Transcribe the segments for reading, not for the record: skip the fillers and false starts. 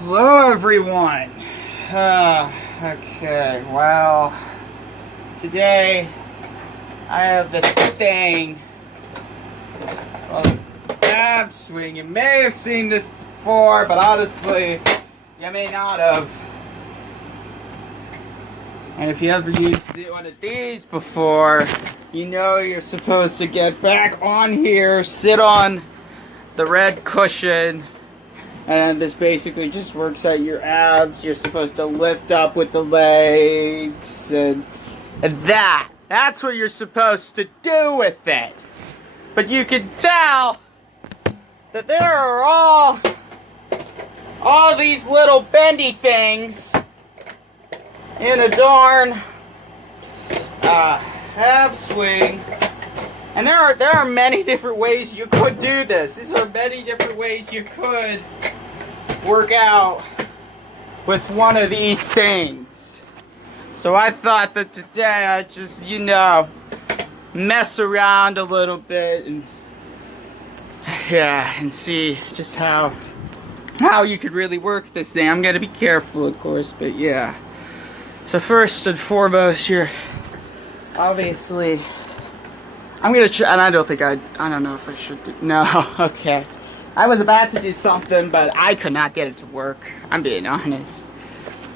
Hello, everyone. Okay, well, today I have this thing called ab swing. You may have seen this before, but honestly, you may not have. And if you ever used one of these before, you know you're supposed to get back on here, sit on the red cushion, and this basically just works out your abs. You're supposed to lift up with the legs, and that's what you're supposed to do with it. But you can tell that there are all these little bendy things in a darn ab swing. And there are many different ways you could do this. These are many different ways you could work out with one of these things. So I thought that today I'd just, mess around a little bit and see just how you could really work this thing. I'm gonna be careful, of course, but yeah. So first and foremost, you're obviously, I'm gonna try, and I don't know if I should do, no, okay. I was about to do something, but I could not get it to work. I'm being honest.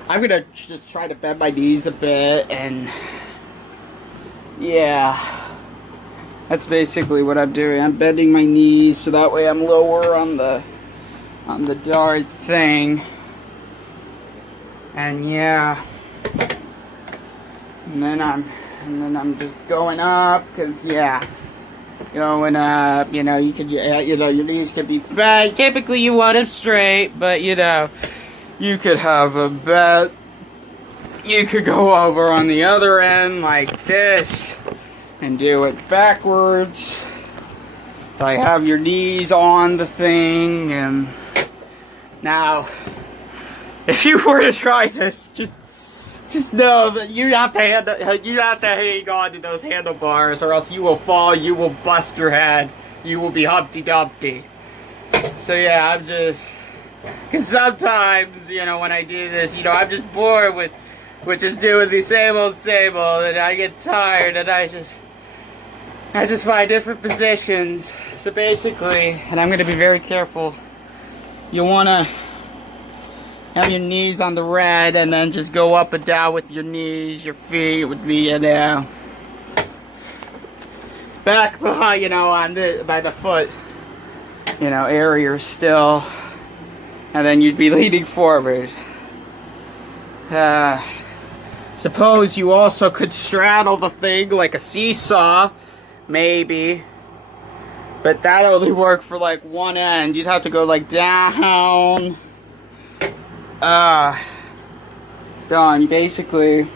I'm gonna just try to bend my knees a bit, and yeah. That's basically what I'm doing. I'm bending my knees so that way I'm lower on the darn thing. And yeah. And then I'm just going up, cause going up. You your knees could be bent. Typically, you want them straight, but you could have a bent. You could go over on the other end like this and do it backwards. Like have your knees on the thing, and now, if you were to try this, just know that you have to hang on to those handlebars, or else you will fall, you will bust your head, you will be Humpty Dumpty. So yeah, I'm just, because sometimes, when I do this, I'm just bored with just doing the same old, and I get tired, and I just find different positions. So basically, and I'm going to be very careful, you want to have your knees on the red, and then just go up and down with your knees. Your feet would be, back behind, by the foot, area still. And then you'd be leaning forward. Suppose you also could straddle the thing like a seesaw, maybe. But that only work for like one end. You'd have to go like down. Done. Basically,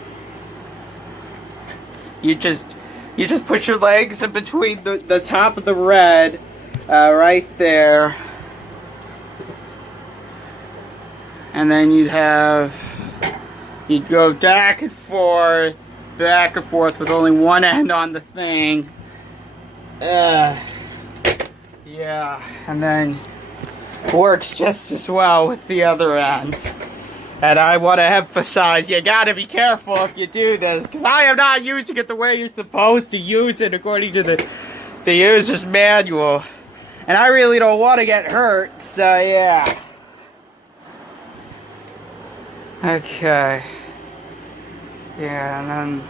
you just put your legs in between the top of the red, right there, and then you'd go back and forth with only one end on the thing. Yeah, and then works just as well with the other end. And I want to emphasize, you gotta be careful if you do this, because I am not using it the way you're supposed to use it according to the user's manual. And I really don't want to get hurt, so yeah. Okay. Yeah, and then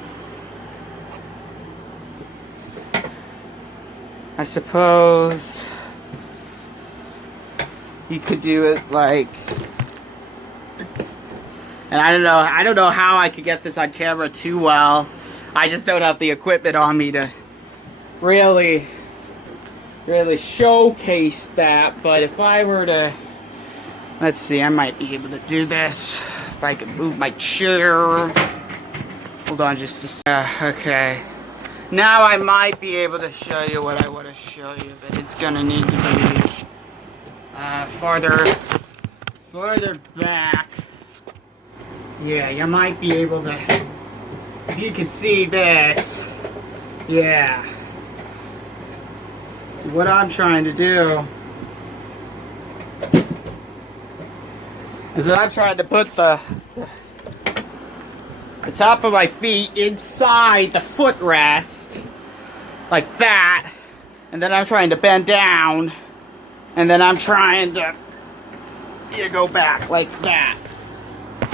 I suppose you could do it like, and I don't know how I could get this on camera too well. I just don't have the equipment on me to really showcase that. But if I were to, let's see, I might be able to do this if I can move my chair. Hold on just a second. Okay. Now I might be able to show you what I want to show you, but it's gonna need to be farther back. Yeah, you might be able to, if you can see this. Yeah. See what I'm trying to do is that I'm trying to put the top of my feet inside the footrest, like that, and then I'm trying to bend down, and then I'm trying to go back like that.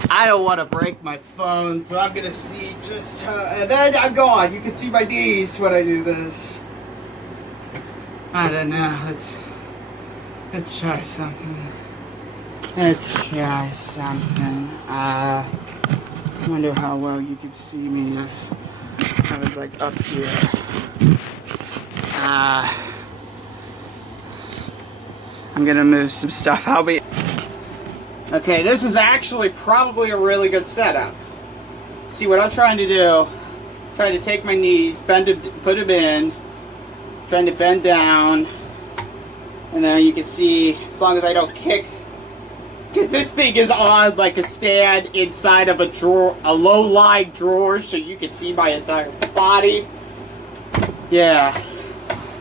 I don't want to break my phone, so I'm gonna see just how, and then I'm gone. You can see my knees when I do this. I don't know. Let's try something. Let's try something. I wonder how well you could see me if I was like up here. I'm gonna move some stuff. Okay, this is actually probably a really good setup. See what I'm trying to do? Trying to take my knees, put them in, trying to bend down, and then you can see, as long as I don't kick, because this thing is on like a stand inside of a drawer, a low-lying drawer, so you can see my entire body. Yeah.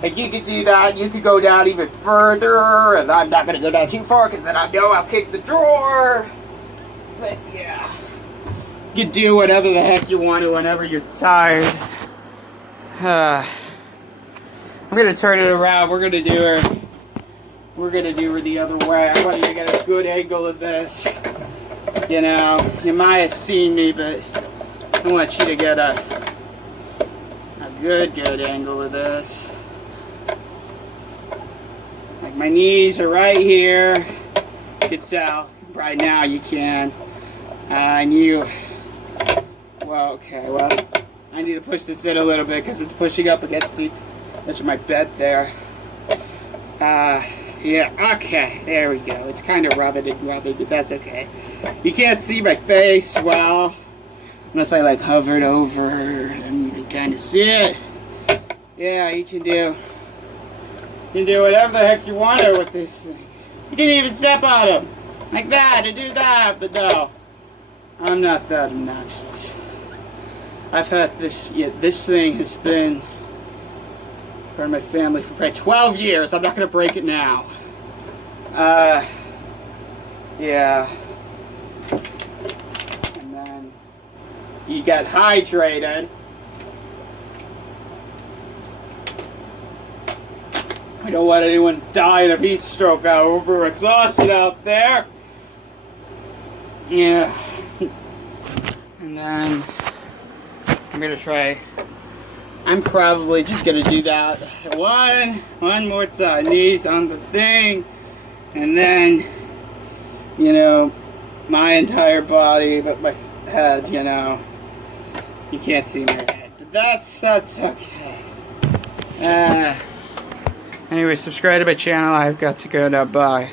Like, you could do that. You could go down even further, and I'm not going to go down too far because then I know I'll kick the drawer. But yeah, you can do whatever the heck you want to whenever you're tired. I'm going to turn it around. We're going to do her the other way. I want you to get a good angle of this. You know, you might have seen me, but I want you to get a good angle of this. Like, my knees are right here. You can tell right now, you can. And you, well, okay, well, I need to push this in a little bit because it's pushing up against the edge of my bed there. Yeah, okay, there we go. It's kind of rubbing, but that's okay. You can't see my face well, unless I like hovered over, and you can kind of see it. Yeah, you can do whatever the heck you want to with these things. You can even step on them, like that, and do that, but no. I'm not that obnoxious. I've had this, this thing has been part of my family for probably 12 years. I'm not going to break it now. Yeah. And then you get hydrated. I don't want anyone dying of heat stroke out over exhaustion out there. Yeah. And then I'm gonna try. I'm probably just gonna do that one more time. Knees on the thing, and then, you know, my entire body, but my head. You know, you can't see my head, but that's okay. Anyway, subscribe to my channel. I've got to go now. Bye.